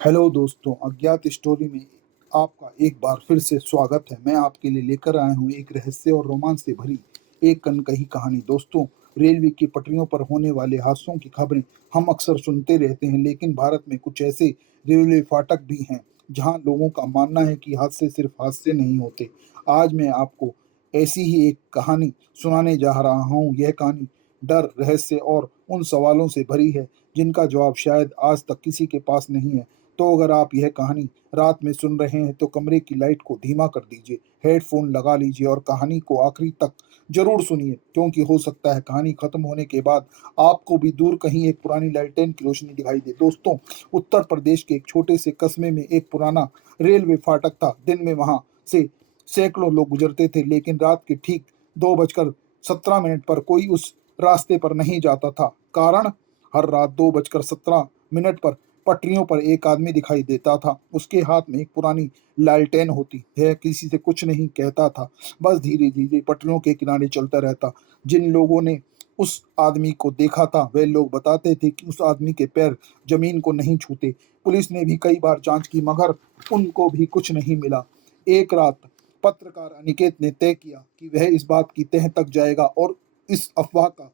Hello दोस्तों, अज्ञात story में आपका एक बार फिर से स्वागत है। मैं आपके लिए लेकर आया हूँ एक रहस्य और रोमांच से भरी एक कनकही कहानी। दोस्तों, रेलवे की पटरियों पर होने वाले हादसों की खबरें हम अक्सर सुनते रहते हैं, लेकिन भारत में कुछ ऐसे रेलवे फाटक भी हैं जहां लोगों का मानना है कि हादसे सिर्फ हादसे नहीं होते। आज मैं आपको ऐसी ही एक कहानी सुनाने जा रहा हूँ। यह कहानी डर, रहस्य और उन सवालों से भरी है जिनका जवाब शायद आज तक किसी के पास नहीं है। तो अगर आप यह कहानी रात में सुन रहे हैं तो कमरे की लाइट को धीमा कर दीजिए, हेडफोन लगा लीजिए और कहानी को आखिरी तक जरूर सुनिए, क्योंकि हो सकता है कहानी खत्म होने के बाद आपको भी दूर कहीं एक पुरानी लालटेन की रोशनी दिखाई दे। दोस्तों, उत्तर प्रदेश के एक छोटे से कस्बे में एक पुराना रेलवे फाटक था। दिन में वहां से सैकड़ों लोग गुजरते थे, लेकिन रात के ठीक 2:17 पर कोई उस रास्ते पर नहीं जाता था। कारण, हर रात 2:17 पर पटरियों पर एक आदमी दिखाई देता था। उसके हाथ में एक पुरानी लालटेन होती है। किसी से कुछ नहीं कहता था, बस धीरे धीरे पटरियों के किनारे चलता रहता। जिन लोगों ने उस आदमी को देखा था वे लोग बताते थे कि उस आदमी के पैर जमीन को नहीं छूते। पुलिस ने भी कई बार जांच की, मगर उनको भी कुछ नहीं मिला। एक रात पत्रकार अनिकेत ने तय किया कि वह इस बात की तह तक जाएगा और इस अफवाह का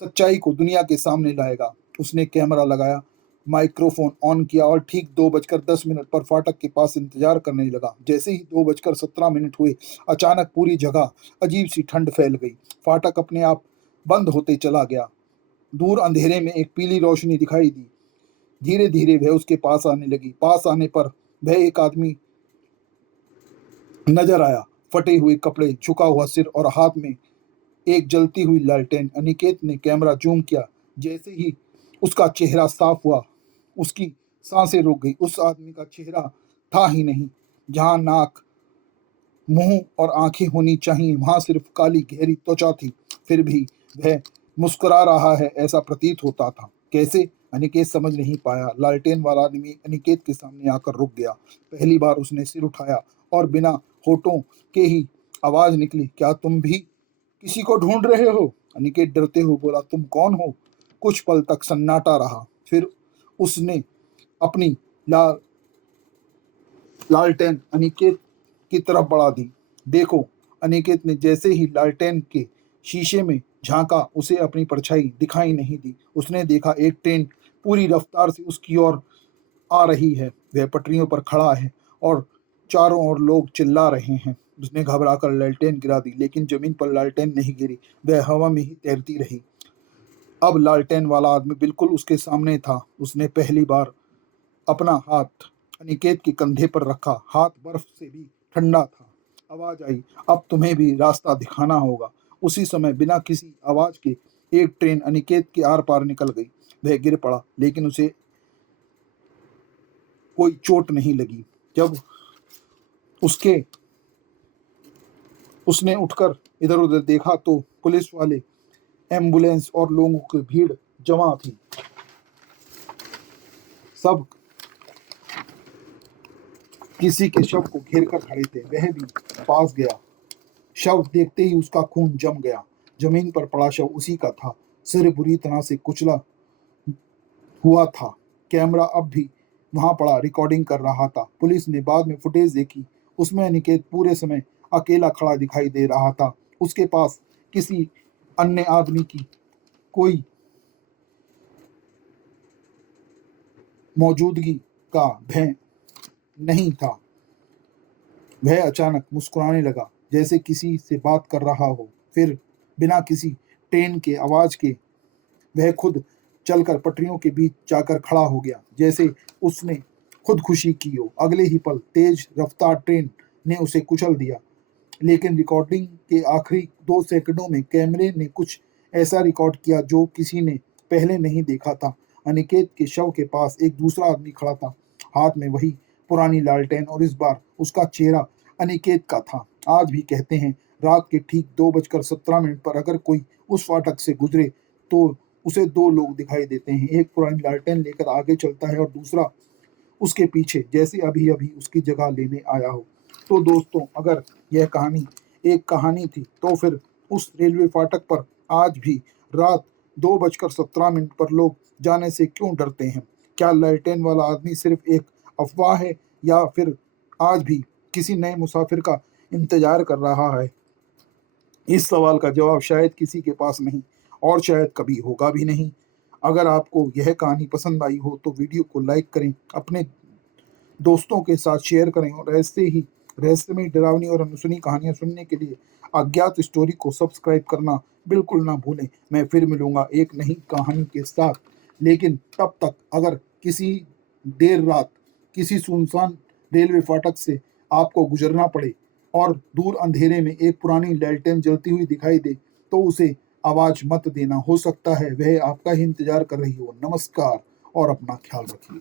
सच्चाई को दुनिया के सामने लाएगा। उसने कैमरा लगाया, माइक्रोफोन ऑन किया और ठीक 2:10 पर फाटक के पास इंतजार करने लगा। जैसे ही 2:17 हुए, अचानक पूरी जगह अजीब सी ठंड फैल गई। फाटक अपने आप बंद होते चला गया। दूर अंधेरे में एक पीली रोशनी दिखाई दी। धीरे धीरे वह उसके पास आने लगी। पास आने पर वह एक आदमी नजर आया, फटे हुए कपड़े, झुका हुआ सिर और हाथ में एक जलती हुई लालटेन। अनिकेत ने कैमरा जूम किया। जैसे ही उसका चेहरा साफ हुआ, उसकी सांसें रुक गई। उस आदमी का चेहरा था ही नहीं। जहां नाक, मुंह और आंखें होनी चाहिए, वहां सिर्फ काली गहरी त्वचा थी। फिर भी वह मुस्कुरा रहा है ऐसा प्रतीत होता था। कैसे? अनिकेत समझ नहीं पाया। लालटेन वाला आदमी अनिकेत के सामने आकर रुक गया। पहली बार उसने सिर उठाया और बिना होठों के ही आवाज निकली, क्या तुम भी किसी को ढूंढ रहे हो? अनिकेत डरते हुए बोला, तुम कौन हो? कुछ पल तक सन्नाटा रहा। फिर उसने अपनी ला लालटेन अनिकेत की तरफ बढ़ा दी। देखो, अनिकेत ने जैसे ही लालटेन के शीशे में झांका, उसे अपनी परछाई दिखाई नहीं दी। उसने देखा एक ट्रेन पूरी रफ्तार से उसकी ओर आ रही है। वह पटरियों पर खड़ा है और चारों ओर लोग चिल्ला रहे हैं। उसने घबराकर लालटेन गिरा दी, लेकिन जमीन पर लालटेन नहीं गिरी, वह हवा में ही तैरती रही। अब लालटेन वाला आदमी बिल्कुल उसके सामने था। उसने पहली बार अपना हाथ अनिकेत के कंधे पर रखा। हाथ बर्फ से भी ठंडा था। आवाज आई, अब तुम्हें भी रास्ता दिखाना होगा। उसी समय बिना किसी आवाज के एक ट्रेन अनिकेत के आर पार निकल गई। वह गिर पड़ा, लेकिन उसे कोई चोट नहीं लगी। जब उसके उसने उठकर इधर उधर देखा तो पुलिस वाले, एम्बुलेंस और लोगों की भीड़ जमा थी। सब किसी के शव को घेर कर खड़े थे। वह भी पास गया। शव देखते ही उसका खून जम गया। जमीन पर पड़ा शव उसी का था। सिर बुरी तरह से कुचला हुआ था। कैमरा अब भी वहां पड़ा रिकॉर्डिंग कर रहा था। पुलिस ने बाद में फुटेज देखी। उसमें अनिकेत पूरे समय अकेला खड़ा दिखाई दे रहा था। उसके पास किसी अन्य आदमी की कोई मौजूदगी का भय नहीं था। वह अचानक मुस्कुराने लगा, जैसे किसी से बात कर रहा हो। फिर बिना किसी ट्रेन के आवाज के वह खुद चलकर पटरियों के बीच जाकर खड़ा हो गया, जैसे उसने खुद खुशी की हो। अगले ही पल तेज रफ्तार ट्रेन ने उसे कुचल दिया। लेकिन रिकॉर्डिंग के आखिरी 2 सेकंडों में कैमरे ने कुछ ऐसा रिकॉर्ड किया जो किसी ने पहले नहीं देखा था। अनिकेत के शव के पास एक दूसरा आदमी खड़ा था, हाथ में वही पुरानी लालटेन, और इस बार उसका चेहरा अनिकेत का था। आज भी कहते हैं, रात के ठीक 2:17 पर अगर कोई उस फाटक से गुजरे तो उसे दो लोग दिखाई देते हैं। एक पुरानी लालटेन लेकर आगे चलता है और दूसरा उसके पीछे, जैसे अभी अभी उसकी जगह लेने आया हो। तो दोस्तों, अगर यह कहानी एक कहानी थी तो फिर उस रेलवे फाटक पर आज भी रात 2:17 पर लोग जाने से क्यों डरते हैं? क्या लालटेन वाला आदमी सिर्फ एक अफवाह है या फिर आज भी किसी नए मुसाफिर का इंतजार कर रहा है? इस सवाल का जवाब शायद किसी के पास नहीं और शायद कभी होगा भी नहीं। अगर आपको यह कहानी पसंद आई हो तो वीडियो को लाइक करें, अपने दोस्तों के साथ शेयर करें और ऐसे ही रहस्यमय, डरावनी और अनसुनी कहानियां सुनने के लिए अज्ञात स्टोरी को सब्सक्राइब करना बिल्कुल ना भूलें। मैं फिर मिलूंगा एक नई कहानी के साथ, लेकिन तब तक अगर किसी देर रात किसी सुनसान रेलवे फाटक से आपको गुजरना पड़े और दूर अंधेरे में एक पुरानी लैलटेन जलती हुई दिखाई दे तो उसे आवाज मत देना, हो सकता है वह आपका ही इंतजार कर रही हो। नमस्कार और अपना ख्याल रखिए।